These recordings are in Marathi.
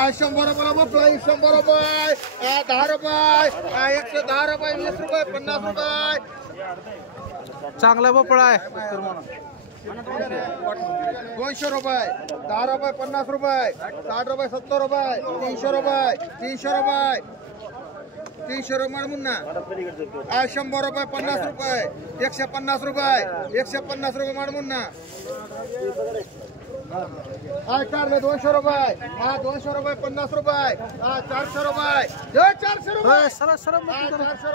100 रुपयाला भोपळा 100 रुपये 10 रुपये 110 रुपये 20 रुपये 50 रुपये चांगला भोपळा आहे 200 रुपये 10 रुपये 50 रुपये 60 रुपये 70 रुपये 300 रुपये 300 रुपये 300 रुपये मुन्ना 100 रुपये 50 रुपये 150 रुपये 150 रुपये माड मुन्ना कारले 200 रुपये 200 रुपये 50 रुपये 400 रुपये 400 रुपये 400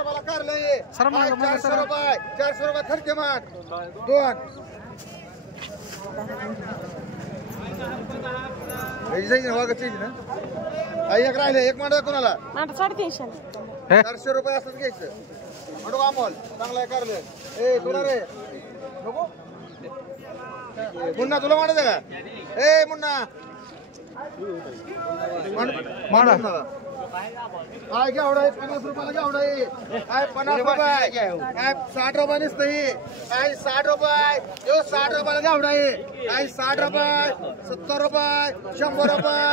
रुपयाला कारले 400 रुपये खर्चे मान दोन एक राहिले एक मांडव कोणाला 350 400 रुपये असंच घ्यायचं म्हणून अमोल चांगला आहे कारले ए तुला रे नको मुन्ना तुला मांडत का ए मुन्ना काय घ्यावडा 50 रुपयाला घ्यावडा काय 50 रुपये काय 60 रुपये नसतं काय 60 रुपये 60 रुपयाला घ्यावडा काय 60 रुपये 70 रुपये 100 रुपये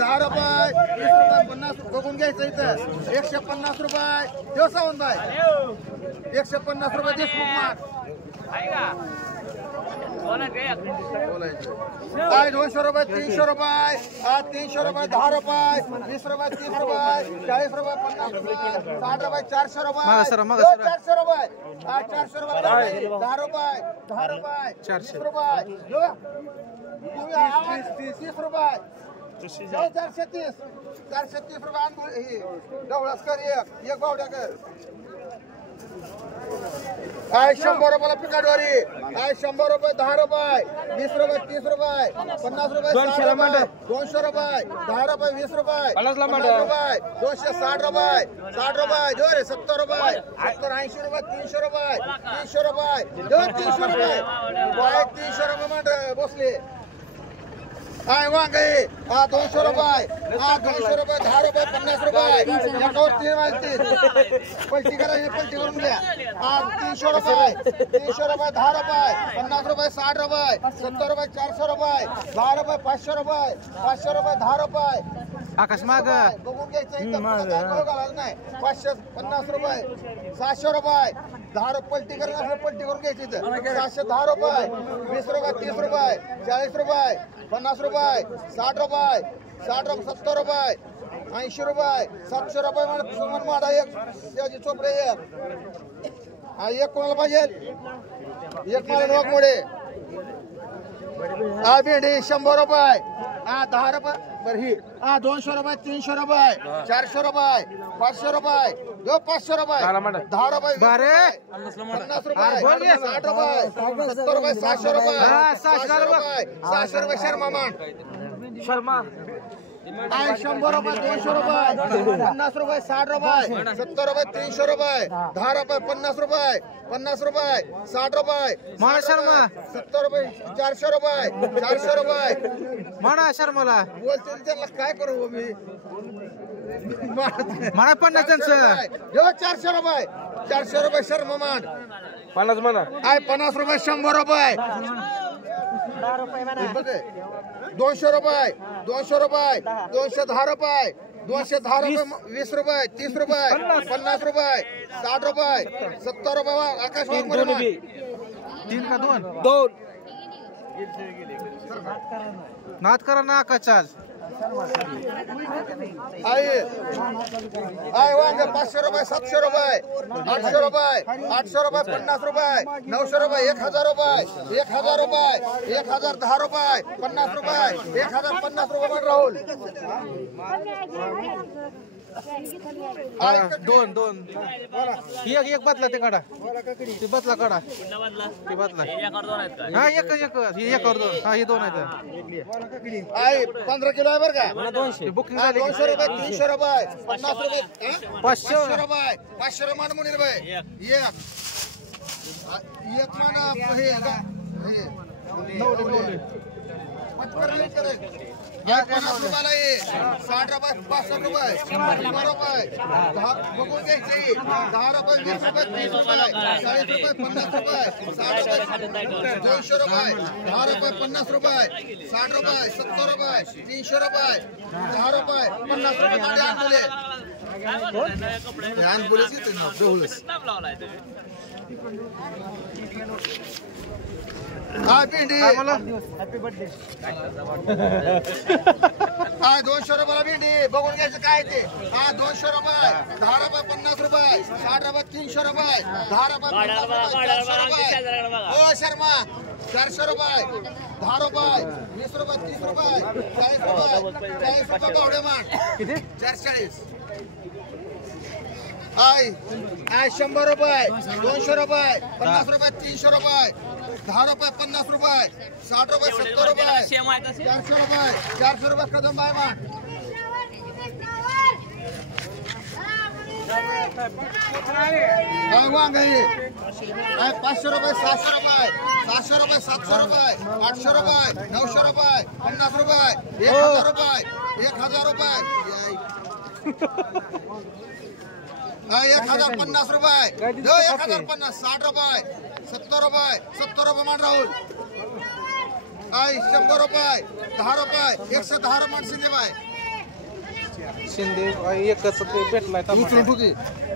10 रुपये 20 रुपये 50 बघून घ्यायचं इथं 150 रुपये देव सावंतबाई 150 रुपये देशमुख माग काय 200 रुपये 300 रुपये 300 रुपये 10 रुपये 20 रुपये 30 रुपये 40 रुपये 50 रुपये 60 रुपये 400 रुपये 400 रुपये 400 रुपये 10 रुपये 10 रुपये 400 रुपये 30 रुपये 430 रुपये डवळास कर एक बावड्या कर काय 100 रुपयाला पिकाडवारी काय 100 रुपये 10 रुपये 20 रुपये 30 रुपये 50 रुपये 200 रुपये 10 रुपये 20 रुपये 50 रुपये 260 रुपये 60 रुपये जो रे 70 रुपये 70 80 रुपये 300 रुपये 300 रुपये 300 रुपये 300 रुपये मान बसले काय वांगे 200 रुपये 200 रुपये 10 रुपये 50 रुपये एकावर 3 वाजतील पलटी करायची पलटी करून घ्या 300 रुपये 10 रुपये 50 रुपये 60 रुपये 70 रुपये 400 रुपये 10 रुपये 500 रुपये 500 रुपये 10 रुपये आकाश माग बघून घ्यायचं नाही 550 रुपये 700 रुपये 10 रुपये पलटी करून घ्यायची इथं 710 रुपये 20 रुपये 30 रुपये 40 रुपये 50 रुपये 60 रुपये 70 रुपये 80 रुपये 700 रुपये सुमन माडा एक त्याची चोपडे एक कोणाला पाहिजे एक मला वाघमोडे भेंडी 100 रुपये 10 रुपये बरं ही 200 रुपये 300 रुपये 400 रुपये 500 रुपये 500 रुपये 10 रुपये 50 रुपये 60 रुपये 70 रुपये 700 रुपये 700 रुपये शर्मा मान शर्मा 100 रुपये 200 रुपये 50 रुपये 60 रुपये 70 रुपये 300 रुपये 10 रुपये 50 रुपये 60 रुपये म्हणा शर्मा 70 रुपये 400 रुपये 400 रुपये म्हणा शर्माला बोलते त्याला काय करू मी म्हणा 50 त्यांचं 400 रुपये शर्मा मान 50 म्हणा 50 रुपये 100 रुपये 200 रुपये 200 रुपये 210 रुपये 210 रुपये 20 रुपये 30 रुपये 50 रुपये 60 रुपये 70 रुपये आकाश वाघमोडे 3 का 2 नाद करा ना आकाश आज वांगे 500 रुपये 700 रुपये 800 रुपये 800 रुपये 50 रुपये 900 रुपये 1000 रुपये 1000 रुपये 1010 रुपये 50 रुपये 1050 रुपये राहुल 2 एक बदला ते काढा ते बदला काढा ते बदला हा एक और 2 हा हे 2 आहेत 15 किलो आहे बरं का बुकिंग झाली 200 रुपये 300 रुपये 50 रुपये 500 रुपये 500 रुपये मान मुनीर भाई एक मान हे 50 रुपयाला ये 60 रुपये 65 रुपये 100 रुपये बघून घ्यायचे 10 रुपये 20 रुपये 30 रुपये 40 रुपये 50 रुपये 60 रुपये 200 रुपये 10 रुपये 50 रुपये 60 रुपये 70 रुपये 300 रुपये 10 रुपये 50 रुपये गाडी आणले ध्यान बोलायची ते बोलस हा भेंडी हॅपी बर्थडे हा 200 रुपयाला भेंडी बघून घ्यायचं काय ते हा 200 रुपये 10 रुपये 50 रुपये 60 रुपये 300 रुपये 10 रुपये 50 रुपये हो शर्मा 400 रुपये 10 रुपये 20 रुपये 30 रुपये 40 रुपये बावडे मान किती 440 आय 100 रुपये 200 रुपये 50 रुपये 300 रुपये 10 रुपये 50 रुपये 60 रुपये 70 रुपये 400 रुपये कदम बाय मान वांग आहे 500 रुपये 700 रुपये 700 रुपये 700 रुपये 800 रुपये 900 रुपये 50 रुपये 1000 रुपये 1000 रुपये 1050 रुपये 1050 60 रुपये 70 रुपये 70 रुपये मान राहुल 100 रुपये 10 रुपये 110 रुपये शिंदे बाय शिंदे एकच ते भेटलाय